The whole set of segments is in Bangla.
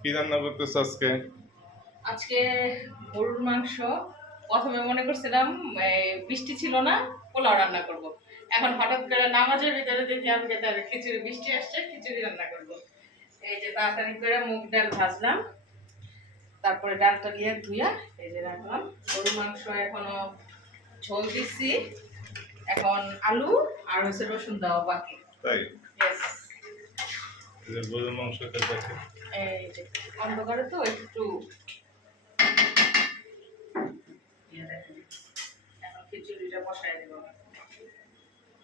কি রান্না করতেছ আজকে? আজকে গরুর মাংস। প্রথমে মনে করছিলাম বৃষ্টি ছিল না, পোলাও রান্না করব। এখন হঠাৎ করে নামাজের ভিতরে দেখি আমি তাহলে খিচুড়ি, বৃষ্টি আসছে, খিচুড়ি রান্না করব। এই যে তাড়াতাড়ি করে মুগ ডাল ভাজলাম, তারপরে ডালটা দিয়ে ধুইয়া এই যে রাখলাম। গরুর মাংস এখনো ঝোল দিচ্ছি, এখন আলু আর হচ্ছে রসুন দেওয়া বাকি। তাই Yes. এই যে গরুর মাংসটা দেখে এই যে অন্ধকারে তো একটু ইয়ে দেখেন। এখন খিচুড়িটা বসাই দেবো।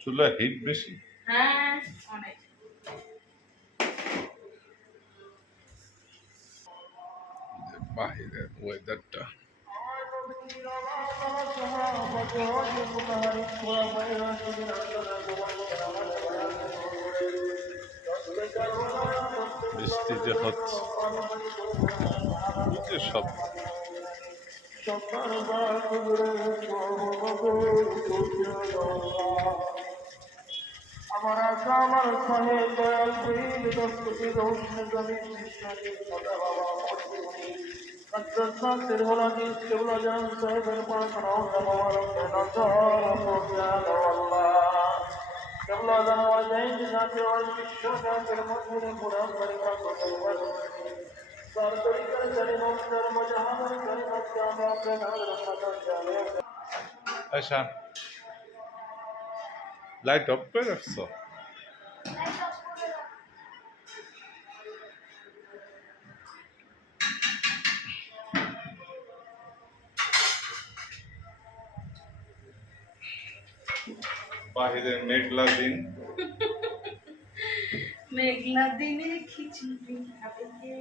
চুলা হিট বেশি। হ্যাঁ, অনেক। বাহিরের ওয়েদারটা বৃষ্টি যে হচ্ছে, বুঝে সব আমার আশা আমার সহে দয়াল বীর দস্তুতি রৌশন জমি বিশ্বনী সদা বাবা মর্জিনী কদ্দসাতের হলানি কেবলা জান সাহেবের পাশাও নমর নজর প্রজ্ঞান আল্লাহ কেবলা জান ওয়াজাইন সাথে ওয়াল বিশ্বকাতের মধ্যে পুরাণ পরিমা কতবার সরকারি করে জানি নমস্কার মজাহার করে মস্কামা প্রেমার রহমত জানে আচ্ছা লাইট অফ করে রাখছো? বাহিরে মেঘলা দিন, মেঘলা দিনে খিচুড়ি খাবে কে?